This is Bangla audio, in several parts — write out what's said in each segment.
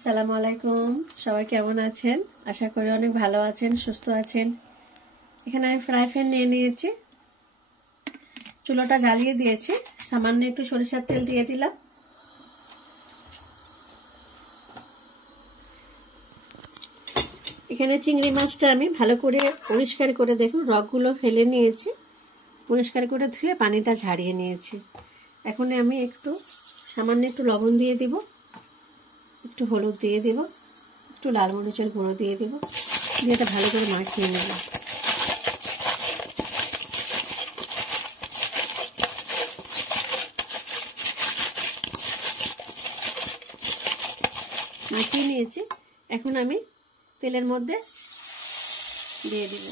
আসসালামু আলাইকুম। সবাই কেমন আছেন? আশা করি অনেক ভালো আছেন, সুস্থ আছেন। এখানে আমি ফ্রাই প্যান নিয়ে নিয়েছি, চুলোটা জ্বালিয়ে দিয়েছি, সামান্য একটু সরিষার তেল দিয়ে দিলাম। এখানে চিংড়ি মাছটা আমি ভালো করে পরিষ্কার করে, দেখুন রগগুলো ফেলে নিয়েছি, পরিষ্কার করে ধুয়ে পানিটা ঝাড়িয়ে নিয়েছি। এখন আমি সামান্য একটু লবণ দিয়ে দিব, একটু হলুদ দিয়ে দিব, একটু লাল মরিচের গুঁড়ো দিয়ে দিব, দিয়ে এটা ভালো করে মাখিয়ে নেব। মাখিয়ে নিয়েছি, এখন আমি তেলের মধ্যে দিয়ে দিব।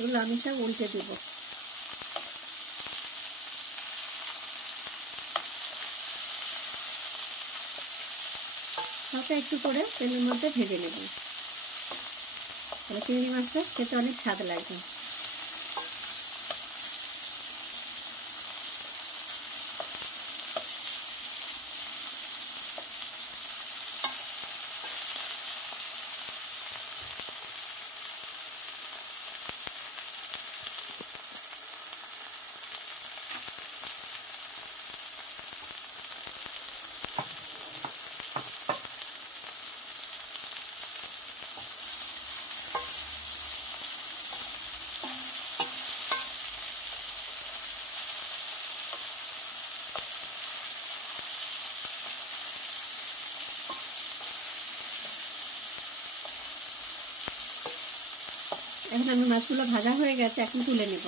এগুলো আমি সব উল্টে দিব। হালকা একটু করে তেলের মধ্যে ভেজে নেব, তাহলে চিংড়ি মাছটা খেতে অনেক স্বাদ লাগবে। এখন আমি মাছগুলো ভাজা হয়ে গেছে, এখন তুলে নেব।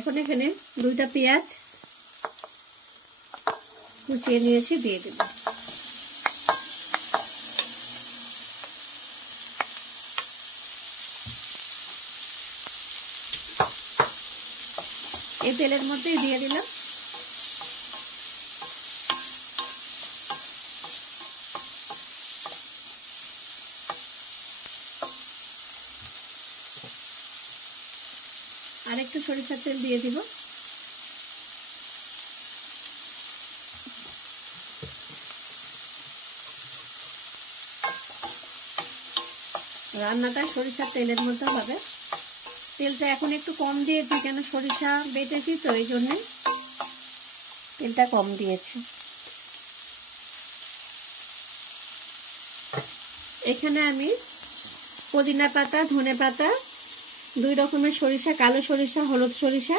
এখন এখানে 2টা পেঁয়াজ কুচিয়ে নিয়েছি, দিয়ে দেব। এই তেলের মধ্যেই দিয়ে দিলাম। আর একটু সরিষার তেল দিয়ে দিব। রান্নাটা সরিষার তেলের মধ্যে হবে। তেলটা এখন একটু কম দিয়েছি, কেন সরিষা বেটেছি তো, এই জন্যে তেলটা কম দিয়েছি। এখানে আমি পুদিনা পাতা, ধনে পাতা, 2 রকমের সরিষা, কালো সরিষা, হলুদ সরিষা,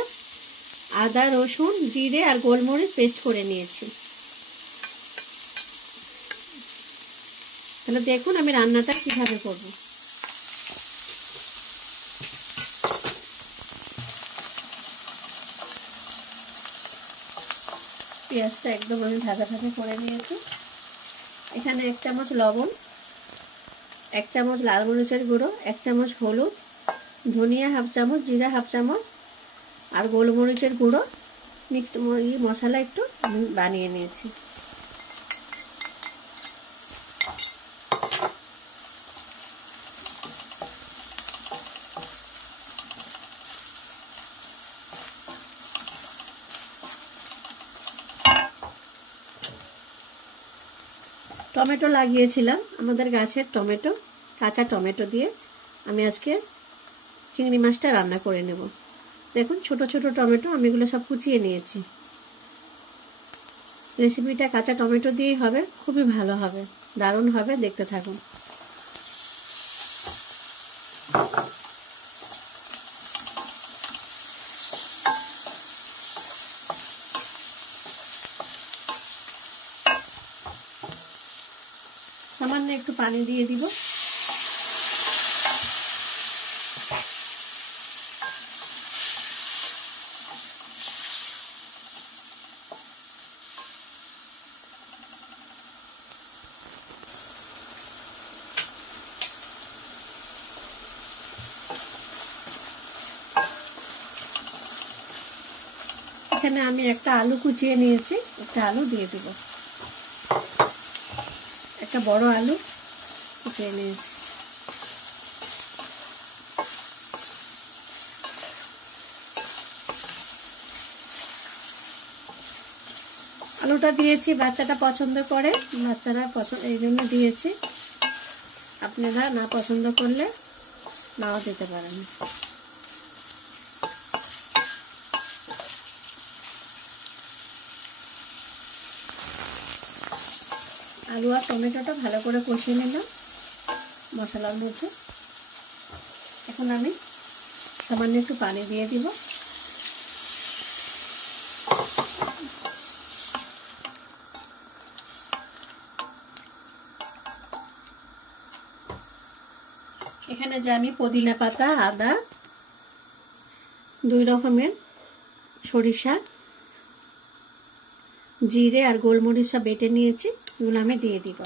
আদা, রসুন, জিরে আর গোলমরিচ পেস্ট করে নিয়েছি। তাহলে দেখুন আমি রান্নাটা কিভাবে করব। পেঁয়াজটা একদম আমি ভাজা ভাজা করে নিয়েছি। এখানে 1 চামচ লবণ, 1 চামচ লাল মরিচের গুঁড়ো, 1 চামচ হলুদ, ধনিয়া 1/2 চামচ, জিরা 1/2 চামচ আর গোলমরিচের গুঁড়ো মিক্সড মশলা একটু আমি বানিয়ে নিয়েছি। টমেটো লাগিয়েছিলাম, আমাদের গাছের কাঁচা টমেটো দিয়ে আমি আজকে চিংড়ি মাছটা রান্না করে নেব। দেখুন ছোট ছোট টমেটো আমি এগুলো সব কুচিয়ে নিয়েছি। রেসিপিটা কাঁচা টমেটো দিয়েই হবে, খুবই ভালো হবে, দারুণ হবে, দেখতে থাকুন। সামান্য একটু পানি দিয়ে দিব। এখানে আমি একটা আলু কুচিয়ে নিয়েছি, একটা আলু দিয়ে দিব, একটা বড় আলু কুচিয়ে নিয়েছি। আলুটা দিয়েছি, বাচ্চাটা পছন্দ করে, বাচ্চারা পছন্দ এই জন্য দিয়েছি। আপনারা না পছন্দ করলে নাও দিতে পারেন। আলু আর টমেটোটা ভালো করে কষিয়ে নিলাম মশলার মধ্যে। এখন আমি সামান্য একটু পানি দিয়ে দিব। এখানে যে আমি পুদিনা পাতা, আদা, 2 রকমের সরিষা, জিরে আর গোলমরিচ বেটে নিয়েছি, এগুলো আমি দিয়ে দিব।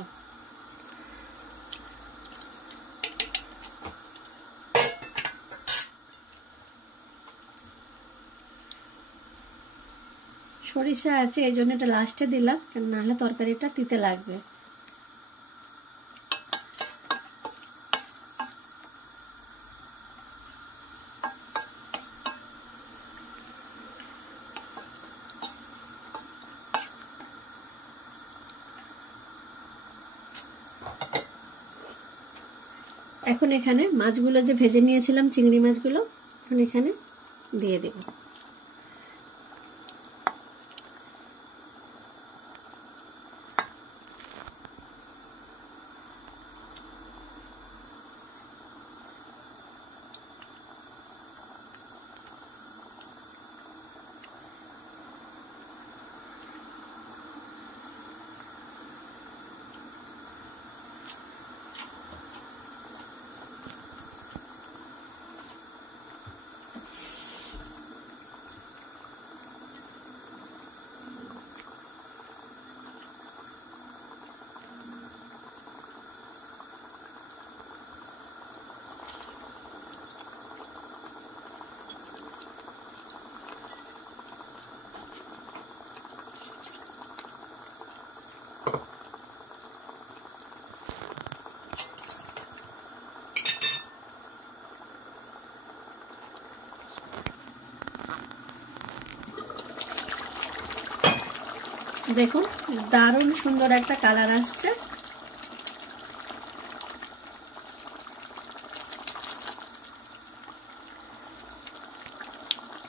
সরিষা আছে এই জন্য এটা লাস্টে দিলাম, কেন না হলে তরকারিটা তিতে লাগবে। এখন এখানে মাছগুলো যে ভেজে নিয়েছিলাম, চিংড়ি মাছগুলো এখন এখানে দিয়ে দেব। দেখুন দারুণ সুন্দর একটা কালার আসছে।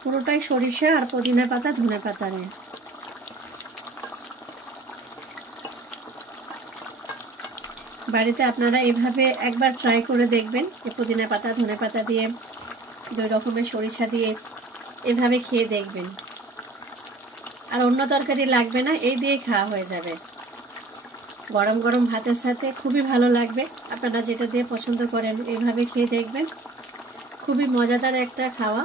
পুরোটাই সরিষা আর পুদিনা পাতা, ধনে পাতা নিয়ে। বাড়িতে আপনারা এভাবে একবার ট্রাই করে দেখবেন, পুদিনা পাতা, ধনে পাতা দিয়ে, 2 রকমের সরিষা দিয়ে এভাবে খেয়ে দেখবেন। আর অন্য তরকারি লাগবে না, এই দিয়ে খাওয়া হয়ে যাবে। গরম গরম ভাতের সাথে খুবই ভালো লাগবে। আপনারা যেটা দিয়ে পছন্দ করেন এইভাবে খেয়ে দেখবেন, খুবই মজাদার একটা খাওয়া।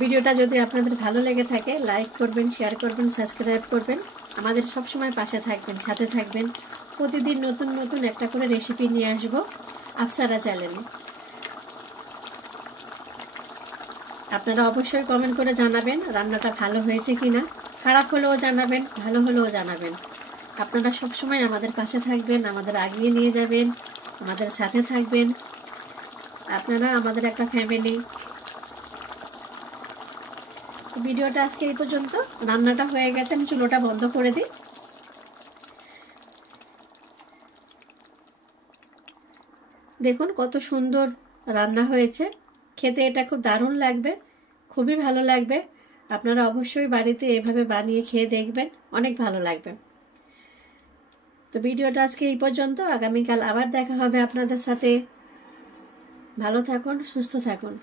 ভিডিওটা যদি আপনাদের ভালো লেগে থাকে লাইক করবেন, শেয়ার করবেন, সাবস্ক্রাইব করবেন। আমাদের সব সময় পাশে থাকবেন, সাথে থাকবেন। প্রতিদিন নতুন নতুন একটা করে রেসিপি নিয়ে আসবো আফসারা চ্যানেলে। আপনারা অবশ্যই কমেন্ট করে জানাবেন রান্নাটা ভালো হয়েছে কিনা। খারাপ হলেও জানাবেন, ভালো হলেও জানাবেন। আপনারা সব সময় আমাদের পাশে থাকবেন, আমাদের আগিয়ে নিয়ে যাবেন, আমাদের সাথে থাকবেন। আপনারা আমাদের একটা ফ্যামিলি। ভিডিওটা আজকে এই পর্যন্ত। রান্নাটা হয়ে গেছে, আমি চুলোটা বন্ধ করে দিই। দেখুন কত সুন্দর রান্না হয়েছে। খেতে এটা খুব দারুণ লাগবে, খুবই ভালো লাগবে। আপনারা অবশ্যই বাড়িতে এভাবে বানিয়ে খেয়ে দেখবেন, অনেক ভালো লাগবে। তো ভিডিওটা আজকে এই পর্যন্ত, আগামীকাল আবার দেখা হবে আপনাদের সাথে। ভালো থাকুন, সুস্থ থাকুন।